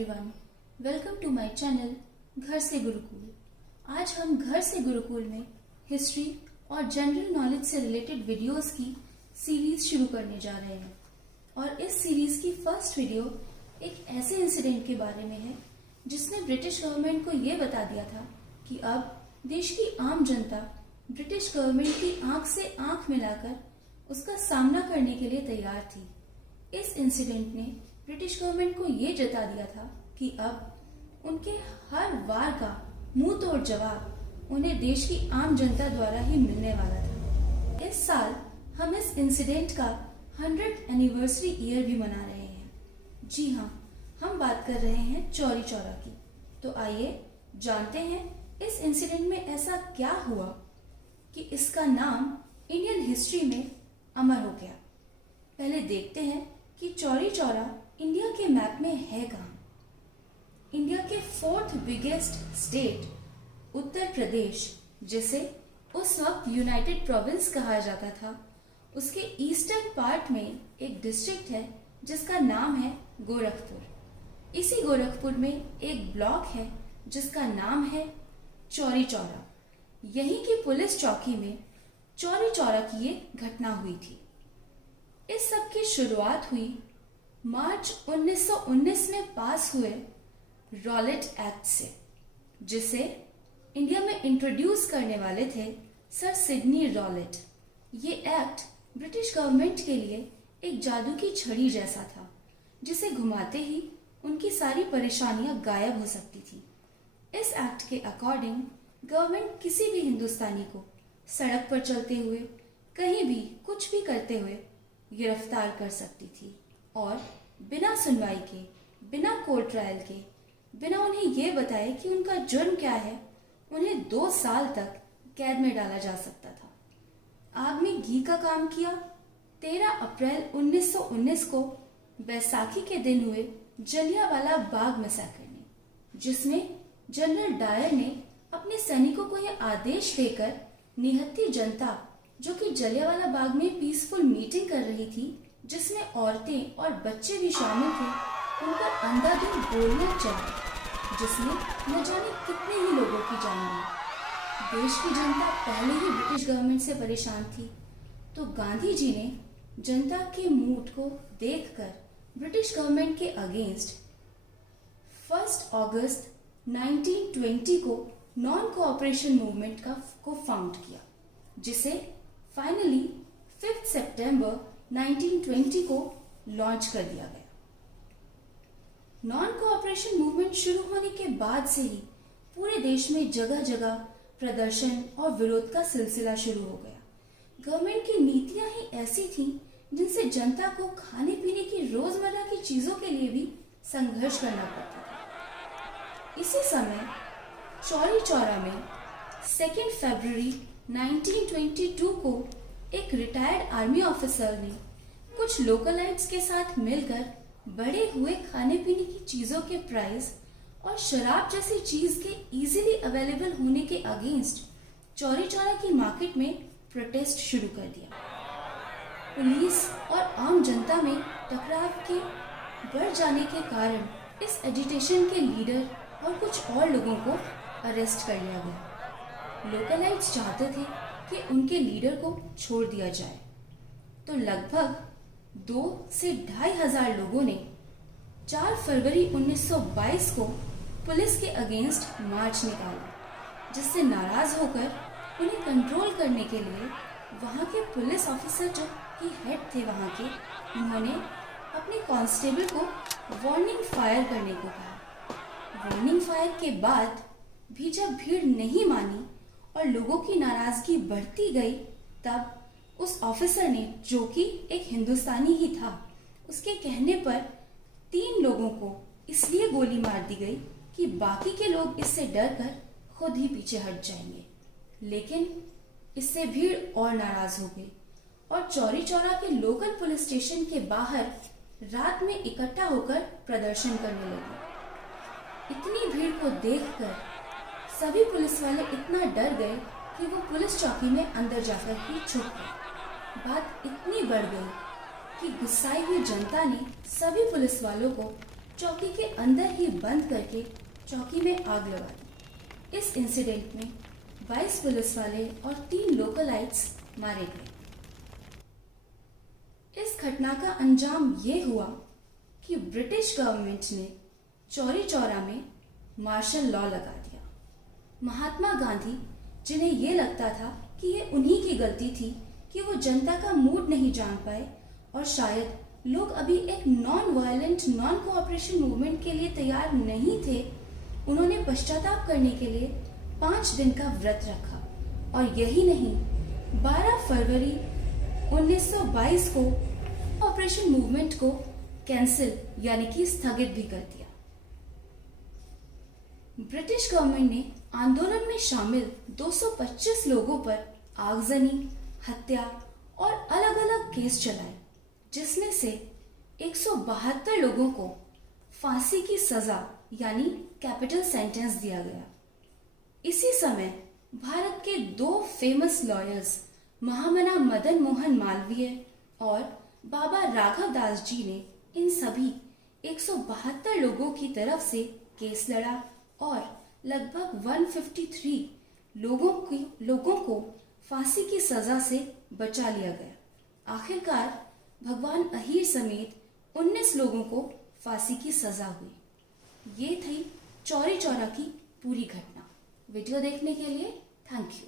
Everyone, welcome to my channel घर से गुरुकुल। आज हम घर से गुरुकुल में हिस्ट्री और जनरल नॉलेज से रिलेटेड वीडियोस की सीरीज शुरू करने जा रहे हैं और इस सीरीज की फर्स्ट वीडियो एक ऐसे इंसिडेंट के बारे में है जिसने ब्रिटिश गवर्नमेंट को ये बता दिया था कि अब देश की आम जनता ब्रिटिश गवर्नमेंट की आंख से आंख मिलाकर उसका सामना करने के लिए तैयार थी। इस इंसिडेंट ने ब्रिटिश गवर्नमेंट को ये जता दिया था कि अब उनके हर वार का मुंह तोड़ जवाब उन्हें देश की आम जनता द्वारा ही मिलने वाला था। इस साल हम इस इंसिडेंट का 100th एनिवर्सरी ईयर भी मना रहे हैं। जी हाँ, हम बात कर रहे हैं चौरी चौरा की। तो आइए जानते हैं इस इंसिडेंट में ऐसा क्या हुआ कि इसका नाम इंडियन हिस्ट्री में अमर हो गया। पहले देखते हैं कि चौरी चौरा इंडिया के मैप में है कहाँ। इंडिया के 4th biggest state Uttar Pradesh, जिसे उस वक्त यूनाइटेड प्रोविंस कहा जाता था, उसके ईस्टर्न पार्ट में एक डिस्ट्रिक्ट है जिसका नाम है गोरखपुर। इसी गोरखपुर में एक ब्लॉक है जिसका नाम है चौरी चौरा। यहीं की पुलिस चौकी में चौरी चौरा की ये घटना हुई थी। इस सब की शुरुआत हुई मार्च 1919 में पास हुए रॉलेट एक्ट से, जिसे इंडिया में इंट्रोड्यूस करने वाले थे सर सिडनी रॉलेट। ये एक्ट ब्रिटिश गवर्नमेंट के लिए एक जादू की छड़ी जैसा था, जिसे घुमाते ही उनकी सारी परेशानियां गायब हो सकती थी। इस एक्ट के अकॉर्डिंग गवर्नमेंट किसी भी हिंदुस्तानी को सड़क पर चलते हुए, कहीं भी कुछ भी करते हुए गिरफ्तार कर सकती थी और बिना सुनवाई के, बिना कोर्ट ट्रायल के, बिना उन्हें यह बताए कि उनका जुर्म क्या है, उन्हें 2 साल तक कैद में डाला जा सकता था। आग में घी का काम किया। 13 अप्रैल 1919 को बैसाखी के दिन हुए जलियांवाला बाग मैसेकर ने, जिसमें जनरल डायर ने अपने सैनिकों को यह आदेश देकर निहत्थी जनता, जो कि जलियांवाला बाग में पीसफुल मीटिंग कर रही थी, जिसमें औरतें और बच्चे भी शामिल थे, उन पर अंधाधुंध गोलियां चलाई, जिसमें न जाने कितने ही लोगों की जान गई। देश की जनता पहले ही ब्रिटिश गवर्नमेंट से परेशान थी, तो गांधी जी ने जनता के मूड को देखकर ब्रिटिश गवर्नमेंट के अगेंस्ट 1 अगस्त 1920 को नॉन कोऑपरेशन मूवमेंट को फाउंड किया, जिसे फाइनली 5 सितंबर 1920 को लॉन्च कर दिया गया। नॉन कोऑपरेशन मूवमेंट शुरू होने के बाद से ही पूरे देश में जगह जगह प्रदर्शन और विरोध का सिलसिला शुरू हो गया। गवर्नमेंट की नीतियां ही ऐसी थीं जिनसे जनता को खाने पीने की रोजमर्रा की चीजों के लिए भी संघर्ष करना पड़ता था। इसी समय चौरी चौरा में 2 फरवरी 1922 को एक रिटायर्ड आर्मी ऑफिसर ने कुछ लोकलाइट्स के साथ मिलकर बढ़े हुए खाने पीने की चीजों के प्राइस और शराब जैसी चीज के इजीली अवेलेबल होने के अगेंस्ट चौरी चौरा की मार्केट में प्रोटेस्ट शुरू कर दिया। पुलिस और आम जनता में टकराव के बढ़ जाने के कारण इस एजिटेशन के लीडर और कुछ और लोगों को अरेस्ट कर लिया गया। लोकलाइट्स चाहते थे कि उनके लीडर को छोड़ दिया जाए, तो लगभग 2 से 2,500 लोगों ने 4 फरवरी 1922 को पुलिस के अगेंस्ट मार्च निकाला, जिससे नाराज होकर उन्हें कंट्रोल करने के लिए वहां के पुलिस ऑफिसर जो कि हेड थे वहां के, उन्होंने अपने कांस्टेबल को वार्निंग फायर करने को कहा। वार्निंग फायर के बाद भी जब भीड़ नहीं मानी और लोगों की नाराजगी बढ़ती गई, तब उस ऑफिसर ने, जो कि एक हिंदुस्तानी ही था, उसके कहने पर 3 लोगों को इसलिए गोली मार दी गई कि बाकी के लोग इससे डरकर खुद ही पीछे हट जाएंगे। लेकिन इससे भीड़ और नाराज हो गई और चौरी चौरा के लोकल पुलिस स्टेशन के बाहर रात में इकट्ठा होकर प्रदर्शन करने लगे। इतनी भीड़ को देखकर सभी पुलिस वाले इतना डर गए कि वो पुलिस चौकी में अंदर जाकर ही छुप गए। बात इतनी बढ़ गई कि गुस्साई हुई जनता ने सभी पुलिस वालों को चौकी के अंदर ही बंद करके चौकी में आग लगा दी। इस इंसिडेंट में 22 पुलिस वाले और 3 लोकलाइट्स मारे गए। इस घटना का अंजाम ये हुआ कि ब्रिटिश गवर्नमेंट ने चौरी चौरा में मार्शल लॉ लगा दिया। महात्मा गांधी, जिन्हें ये लगता था कि ये उन्हीं की गलती थी कि वो जनता का मूड नहीं जान पाए और शायद लोग अभी एक non violent non cooperation movement के लिए तैयार नहीं थे, उन्होंने पश्चाताप करने के लिए 5 दिन का व्रत रखा और यही नहीं, 12 फरवरी 1922 को ऑपरेशन मूवमेंट को कैंसिल यानी कि स्थगित भी कर दिया। ब्रिटिश गवर्नमेंट ने आंदोलन में शामिल 225 लोगों पर आगजनी, हत्या और अलग अलग केस चलाए, जिसमें से 172 लोगों को फांसी की सजा यानी कैपिटल सेंटेंस दिया गया। इसी समय भारत के 2 फेमस लॉयर्स महामना मदन मोहन मालवीय और बाबा राघव दास जी ने इन सभी 172 लोगों की तरफ से केस लड़ा और लगभग 153 लोगों को फांसी की सजा से बचा लिया गया। आखिरकार भगवान अहीर समेत 19 लोगों को फांसी की सजा हुई। ये थी चौरी चौरा की पूरी घटना। वीडियो देखने के लिए थैंक यू।